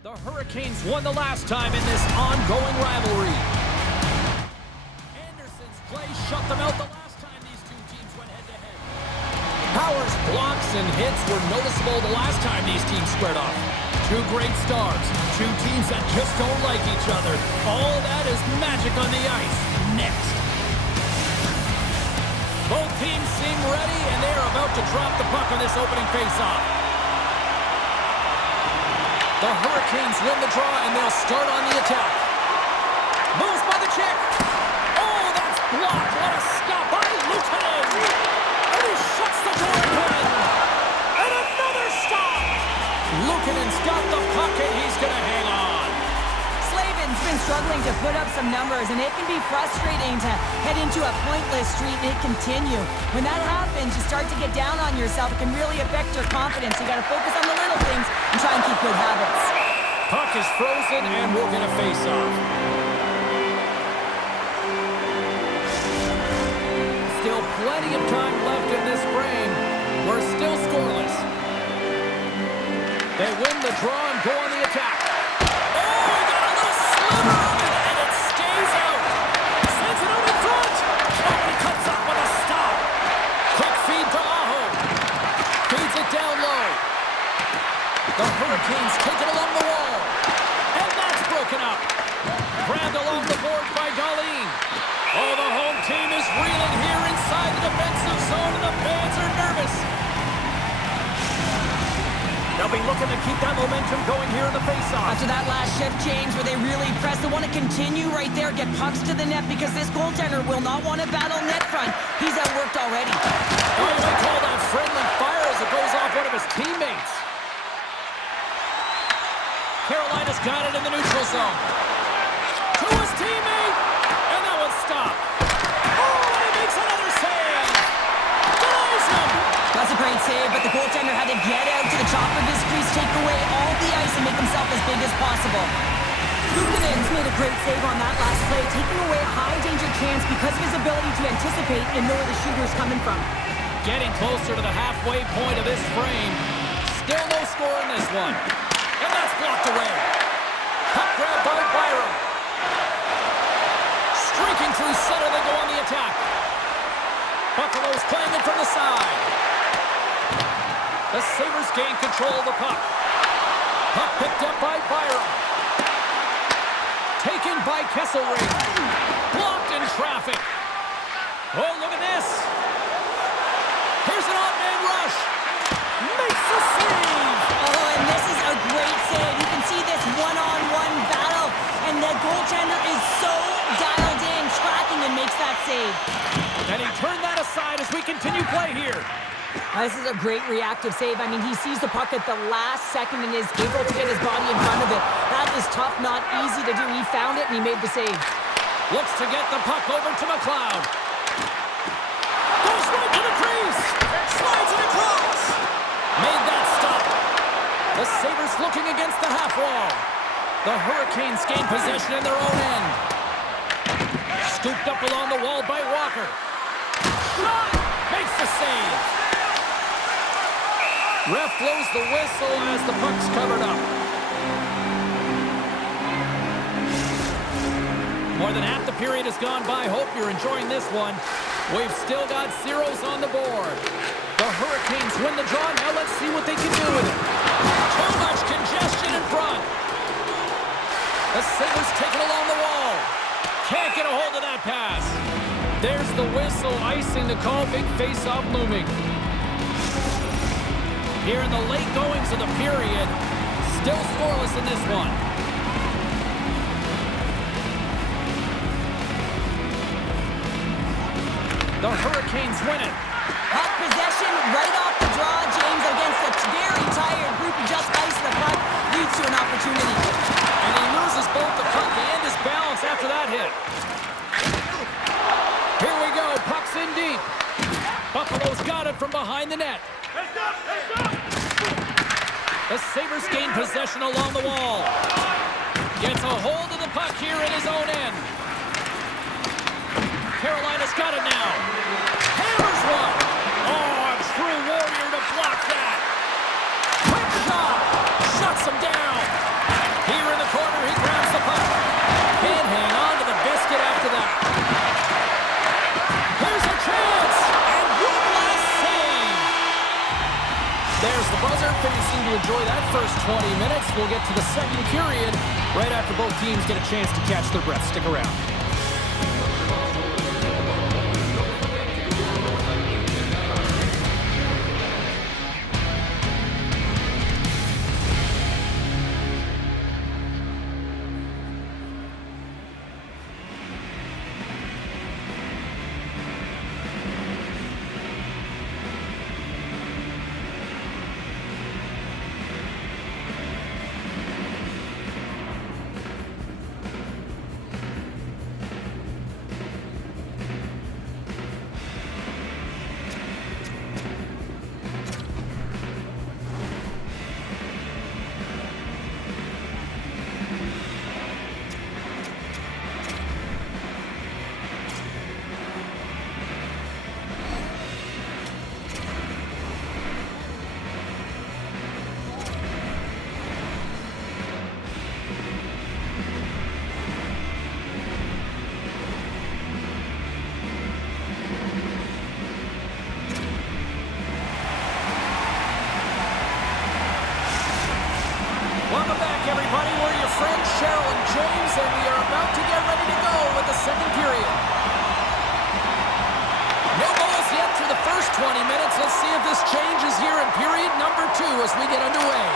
The Hurricanes won the last time in this ongoing rivalry. Anderson's play shut them out the last time these two teams went head-to-head. Power's blocks and hits were noticeable the last time these teams squared off. Two great stars, two teams that just don't like each other. All that is magic on the ice. Next. Both teams seem ready, and they are about to drop the puck on this opening faceoff. The Hurricanes win the draw, and they'll start on the attack. Moves by the check. Oh, that's blocked. What a stop by Luukkonen. And he shuts the door again. And another stop. Luukkonen's got the puck, and he's going to hang on. Slavin's been struggling to put up some numbers, and it can be frustrating to head into a pointless streak and it continue. When that happens, you start to get down on yourself. It can really affect your confidence. You got to focus on the little things and try and keep good habits. Puck is frozen, and we'll get a face-off. Still plenty of time left in this frame. We're still scoreless. They win the draw and go on the attack. Oh, he got a little sliver of it, and it stays out. Sends it out in front. Oh, he cuts up with a stop. Quick feed to Aho. Feeds it down low. The Hurricanes take it along the wall. And that's broken up. Grabbed along the boards by Dahlin. Oh, the home team is reeling here inside the defensive zone, and the fans are nervous. They'll be looking to keep that momentum going here in the faceoff. After that last shift change where they really press, they want to continue right there, get pucks to the net, because this goaltender will not want to battle net front. He's outworked already. Oh, they call that friendly fire as it goes off one of his teammates. Carolina's got it in the neutral zone. To his teammate, and that one's stopped. Oh, and he makes another save. Denies him. That's a great save, but the goaltender had to get out to the top of his crease, take away all the ice, and make himself as big as possible. Luukkonen's made a great save on that last play, taking away a high-danger chance because of his ability to anticipate and know where the shooter's coming from. Getting closer to the halfway point of this frame. Still no score in this one. And that's blocked away. Puck grab by Byram. Streaking through center, they go on the attack. Buffalo's playing it from the side. The Sabres gain control of the puck. Puck picked up by Byram. Taken by Kesselring. Blocked in traffic. Oh, look at this. Here's an odd-man rush. Makes the save. Oh, and this is a great save. You can see this one-on-one battle, and the goaltender is so dialed in, tracking, and makes that save. And he turned that aside as we continue play here. This is a great reactive save. I mean, he sees the puck at the last second and is able to get his body in front of it. That is tough, not easy to do. He found it, and he made the save. Looks to get the puck over to McLeod. Goes right to the crease. Slides it across. Made that stop. The Sabres looking against the half wall. The Hurricanes gain possession in their own end. Scooped up along the wall by Walker. Shot! Makes the save. Ref blows the whistle as the puck's covered up. More than half the period has gone by. Hope you're enjoying this one. We've still got zeros on the board. The Hurricanes win the draw. Now let's see what they can do with it. Too much congestion in front. The Sabres take it along the wall. Can't get a hold of that pass. There's the whistle, icing the call. Big face-off looming. Here in the late goings of the period, still scoreless in this one. The Hurricanes win it. Puck possession right off the draw, James, against a very tired group who just iced the puck, leads to an opportunity. And he loses both the puck and his balance after that hit. Here we go, puck's in deep. Buffalo's got it from behind the net. The Sabres gain possession along the wall. Gets a hold of the puck here in his own end. Carolina's got it now. Hammers one. Oh, a true warrior to block that. Quick shot. Shuts him down. fans are facing to enjoy that first 20 minutes. We'll get to the second period right after both teams get a chance to catch their breath. Stick around. Welcome back, everybody. We're your friends, Cheryl and James, and we are about to get ready to go with the second period. No goals yet through the first 20 minutes. Let's see if this changes here in period number 2 as we get underway.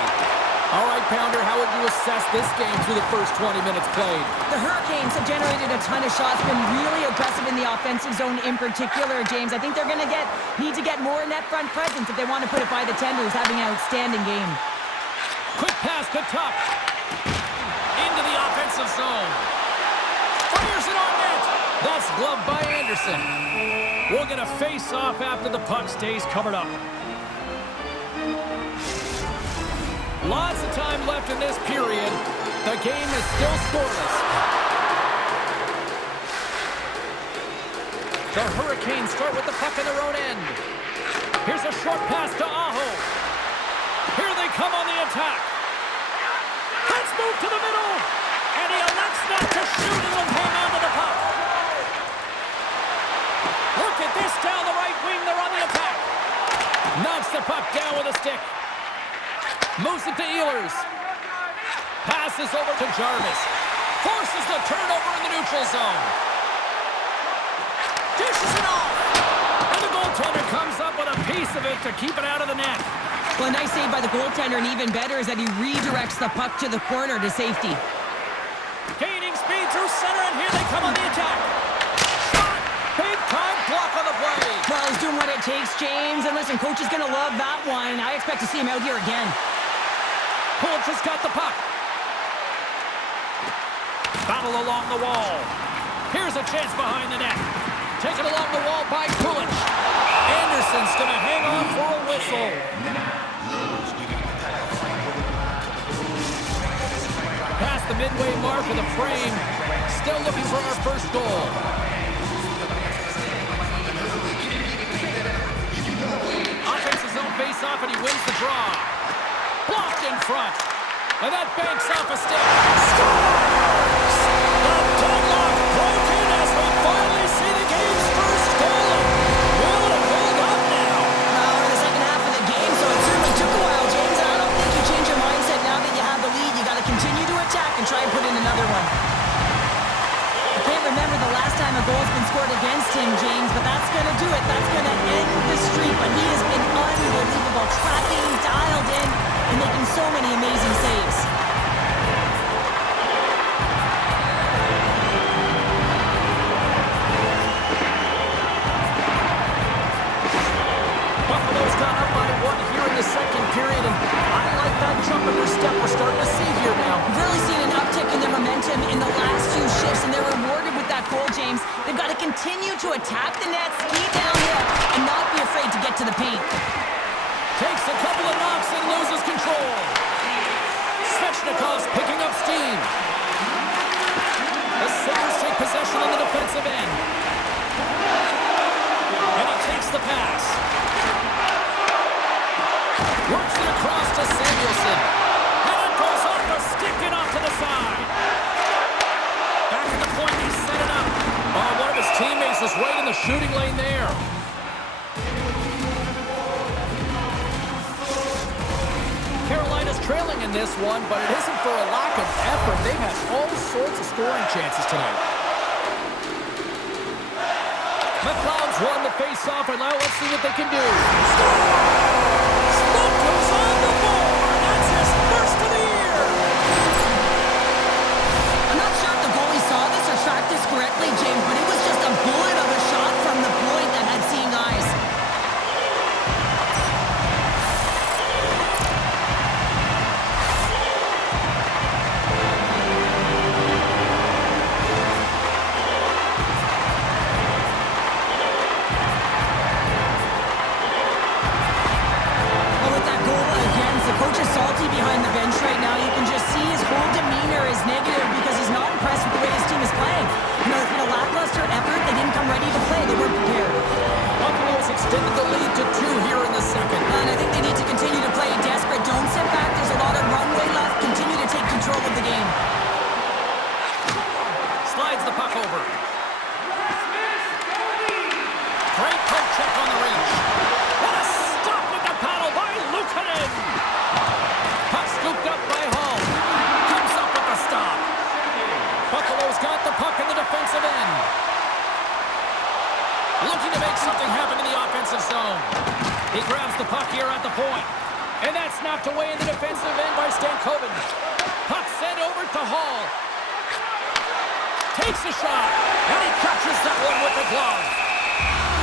All right, Pounder, how would you assess this game through the first 20 minutes played? The Hurricanes have generated a ton of shots, been really aggressive in the offensive zone in particular, James. I think they're going to need to get more net front presence if they want to put it by the Tender, who's having an outstanding game. Quick pass to Tuck. Into the offensive zone. Fires it on net. That's gloved by Anderson. We'll get a face-off after the puck stays covered up. Lots of time left in this period. The game is still scoreless. The Hurricanes start with the puck in their own end. Here's a short pass to Aho. Here they come on the attack. Let's move to the middle. And he elects not to shoot and will hang on to the puck. Look at this down the right wing. They're on the attack. Knocks the puck down with a stick. Moves it to Ehlers. Passes over to Jarvis. Forces the turnover in the neutral zone. Dishes it off. And the goaltender comes up with a piece of it to keep it out of the net. Well, a nice save by the goaltender, and even better is that he redirects the puck to the corner to safety. Gaining speed through center, and here they come on the attack. Shot! Big time block on the play. Well, he's doing what it takes, James. And listen, coach is going to love that one. I expect to see him out here again. Pulich has got the puck. Battle along the wall. Here's a chance behind the net. Taken along the wall by Pulich. Anderson's going to hang on for a whistle. Past the midway mark of the frame. Still looking for our first goal. Offensive zone face-off, and he wins the draw. Blocked in front. And that banks off a stick. Scores! The deadlock broken as we finally see the game's first goal. Will it hold up now? Well, we're in the second half of the game, so it certainly took a while, James. I don't think you change your mindset now that you have the lead. You got to continue to attack and try and put in another one. I can't remember the last time a goal's been scored against him, James, but that's going to do it. That's going to end the streak, but he has been unbelievable, tracking, dialed in, and making so many amazing saves. Buffalo's got up by 1 here in the second period, and I like that jump in their step we're starting to see here now. We've really seen an uptick in their momentum in the last few shifts, and they're rewarded with that goal, James. They've got to continue to attack the net, ski downhill, and not be afraid to get to the paint. Takes a couple of knocks and loses control. Svechnikov's picking up steam. The Sabres take possession on the defensive end. And he takes the pass. Works it across to Samuelson. And it goes off the stick and off to the side. Back at the point, he set it up. Oh, one of his teammates is right in the shooting lane there. trailing in this one, but it isn't for a lack of effort. They've had all sorts of scoring chances tonight. McLeod's won the face-off, and now let's see what they can do. Score! Smoke goes on the board. That's his first of the year. I'm not sure if the goalie saw this or tracked this correctly, James, but it was just a bullet of a shot from the point that had seeing eyes. Behind the bench right now, you can just see his whole demeanor is negative because he's not impressed with the way his team is playing. You know, it's been a lackluster effort. They didn't come ready to play. They weren't prepared. Buffalo's extended the lead to 2 here in the second. And I think they need to continue to play desperate. Don't sit back. There's a lot of runway left. Continue to take control of the game. Slides the puck over. Great poke check on the reach. What a stop with the paddle by Luukkonen. Puck scooped up by Hall. Comes up with the stop. Buffalo's got the puck in the defensive end. Looking to make something happen in the offensive zone. He grabs the puck here at the point. And that's knocked away in the defensive end by Stankoven. Puck sent over to Hall. Takes a shot. And he catches that one with the glove.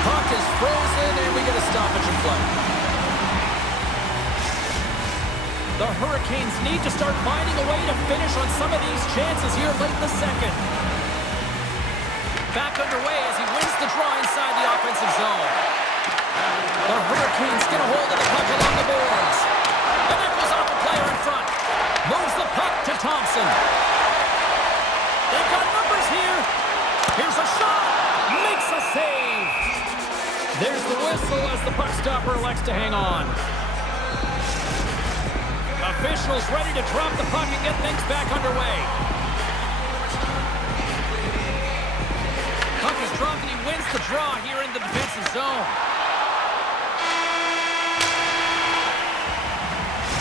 Puck is frozen and we get a stoppage in play. The Hurricanes need to start finding a way to finish on some of these chances here late in the second. Back underway as he wins the draw inside the offensive zone. The Hurricanes get a hold of the puck along the boards. And that goes off a player in front. Moves the puck to Thompson. They've got numbers here. Here's a shot. Makes a save. There's the whistle as the puck stopper elects to hang on. Officials ready to drop the puck and get things back underway. Puck is dropped and he wins the draw here in the defensive zone.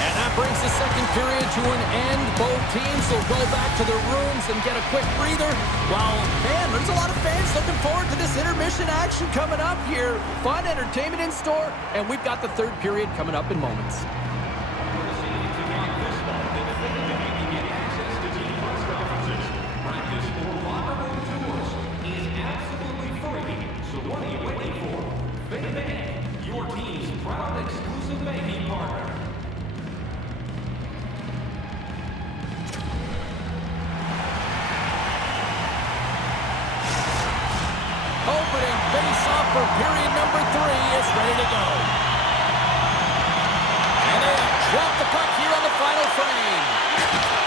And that brings the second period to an end. Both teams will go back to their rooms and get a quick breather. While, man, there's a lot of fans looking forward to this intermission action coming up here. Fun entertainment in store, and we've got the third period coming up in moments. Your team's proud exclusive banking partner. Opening face-off for period number 3 is ready to go. And they have dropped the puck here on the final frame.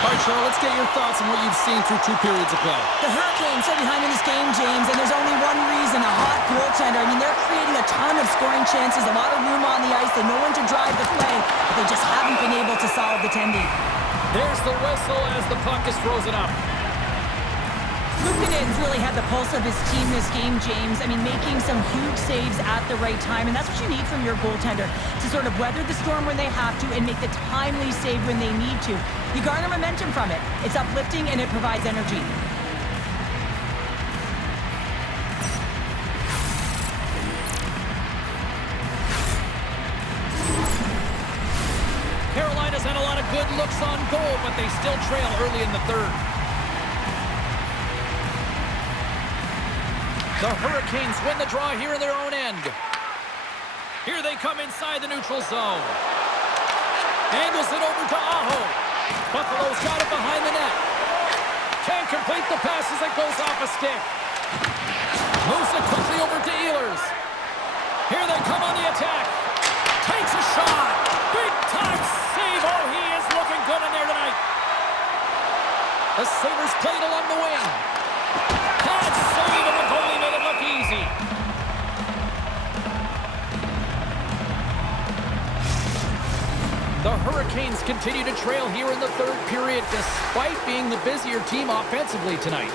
All right, Cheryl, let's get your thoughts on what you've seen through 2 periods of play. The Hurricanes are behind in this game, James, and there's only one reason, a hot goaltender. I mean, they're creating a ton of scoring chances, a lot of room on the ice. They know when to drive the play, but they just haven't been able to solve the tendy. There's the whistle as the puck is frozen up. Luukkonen's really had the pulse of his team this game, James. I mean, making some huge saves at the right time, and that's what you need from your goaltender, to sort of weather the storm when they have to and make the timely save when they need to. You garner momentum from it. It's uplifting and it provides energy. Carolina's had a lot of good looks on goal, but they still trail early in the third. The Hurricanes win the draw here in their own end. Here they come inside the neutral zone. Angles it over to Aho. Buffalo's got it behind the net. Can't complete the pass as it goes off a stick. Moves it quickly over to Ehlers. Here they come on the attack. Takes a shot. Big time save. Oh, he is looking good in there tonight. The Sabres played along the wing. Hard save, and the goalie made it look easy. The Hurricanes continue to trail here in the third period, despite being the busier team offensively tonight.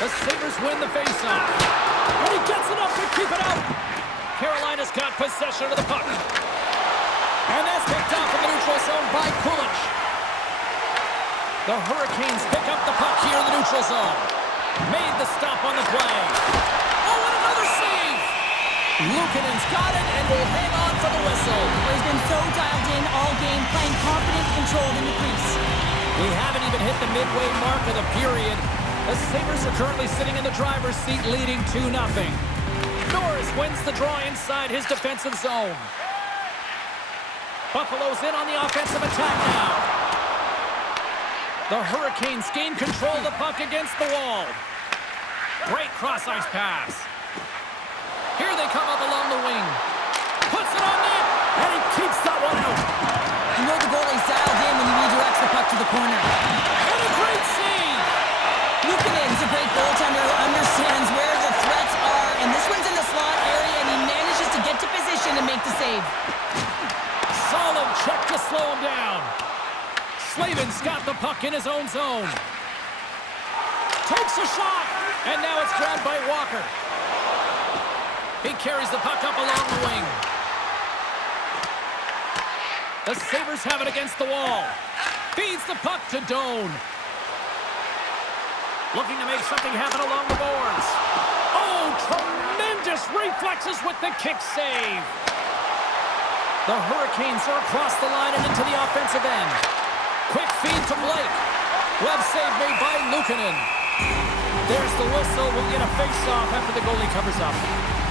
The Sabres win the faceoff. And he gets enough to keep it out. Carolina's got possession of the puck. zone by Kulich. The Hurricanes pick up the puck here in the neutral zone. Made the stop on the play. Oh, and another save! Luukkonen's got it and will hang on for the whistle. He's been so dialed in all game, playing confident, controlled in the crease. We haven't even hit the midway mark of the period. The Sabres are currently sitting in the driver's seat, leading 2-0. Norris wins the draw inside his defensive zone. Buffalo's in on the offensive attack now. The Hurricanes gain control of the puck against the wall. Great cross-ice pass. Here they come up along the wing. Puts it on net, and he keeps that one out. You know the goalie's dialed in when he redirects the puck to the corner. And a great save. Luukkonen's a great goaltender who understands where the threats are, and this one's in the slot area, and he manages to get to position and make the save. Solid check to slow him down. Slavin's got the puck in his own zone. Takes a shot, and now it's grabbed by Walker. He carries the puck up along the wing. The Sabres have it against the wall. Feeds the puck to Doan. Looking to make something happen along the boards. Oh, tremendous reflexes with the kick save. The Hurricanes are across the line and into the offensive end. Quick feed to Blake. Glove save made by Luukkonen. There's the whistle. We'll get a face-off after the goalie covers up.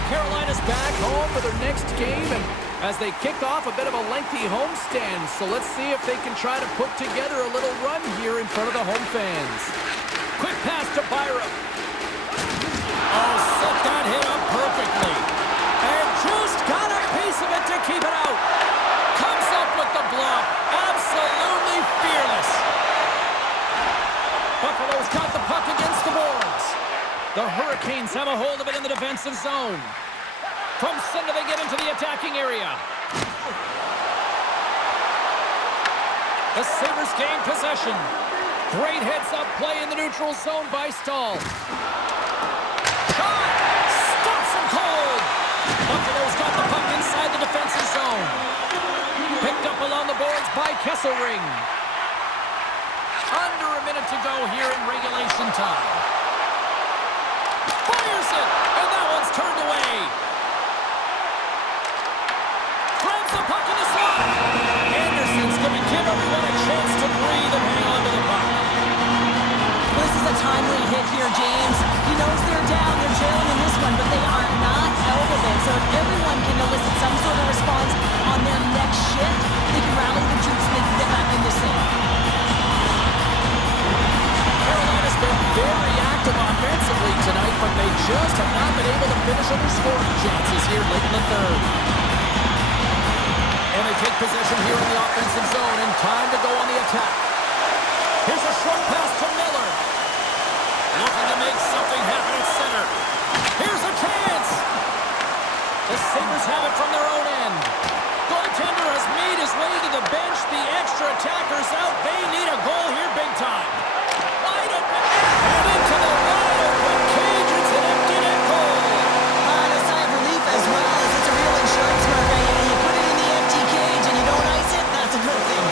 Carolina's back home for their next game, and as they kick off a bit of a lengthy homestand, so let's see if they can try to put together a little run here in front of the home fans. Quick pass to Byram. Oh, set that hit up perfectly. And just got a piece of it to keep it out. Comes up with the block. Absolutely fearless. Buffalo's got the puck against the boards. The Hurricanes have a hold of it in the defensive zone. From center, they get into the attacking area. The Sabres gain possession. Great heads-up play in the neutral zone by Stahl. Shot! Stops him cold! Buffalo's got the puck inside the defensive zone. Picked up along the boards by Kesselring. Under a minute to go here in regulation time. Fires it! And that one's turned away. Grabs the puck in the slot. Anderson's going to give everyone a chance to breathe and hang on to the puck. This is a timely hit here, James. He knows they're down, they're trailing in this one, but they are not out of it. So if everyone can elicit some sort of response on their next shift, they can rally the troops and they can get back in this thing. Carolina's been very active offensively tonight, but they just have not been able to finish on their scoring chances here late in the third. And they take possession here in the offensive zone, and time to go on the attack. Here's a short pass to Miller. Looking to make something happen at center. Here's a chance. The Sabres have it from their own end. Goaltender has made his way to the bench. The extra attackers out. They need a goal here big time. Wide open. And into the wide open cage. It's an empty net goal. A sigh of relief as well, as it's a real insurance marker. You put it in the empty cage and you don't ice it, that's a good thing.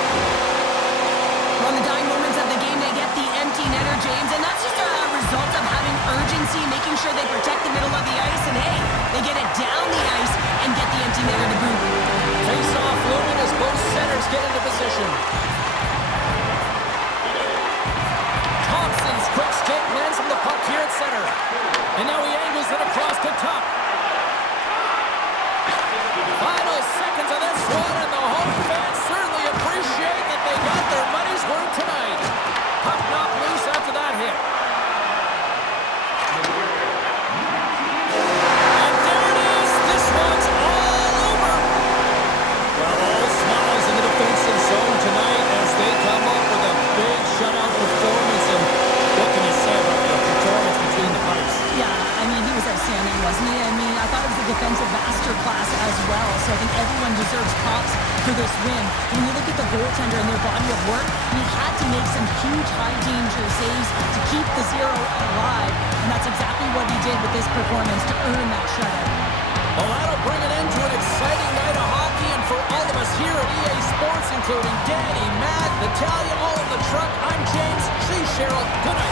On the dying moments of the game, they get the empty netter, James, and that's just a result of having urgency, making sure they protect the middle of the ice, and hey, they get it down the ice and get the empty netter to boot. Face-off looming as both centers get into position. Thompson's quick stick lands from the puck here at center. And now he angles it across to Tuck. Final seconds of this one, and the home fans certainly appreciate that they got their money's worth tonight. Puck knocked loose after that hit. And there it is. This one's all over. Well, all smiles in the defensive zone tonight as they come up with a big shutout performance. And what can you say about the performance between the pipes? Yeah, I mean, he was outstanding, wasn't he? I mean, I thought it was a defensive masterclass as well, so I think everyone deserves props for this win. When you look at the goaltender and their body of work, he had to make some huge high-danger saves to keep the zero alive, and that's exactly what he did with this performance to earn that shutout. Well, that'll bring an end to an exciting night of hockey, and for all of us here at EA Sports, Sports, including Danny, Matt, Natalia, all of the truck. I'm James. She's Cheryl. Good night.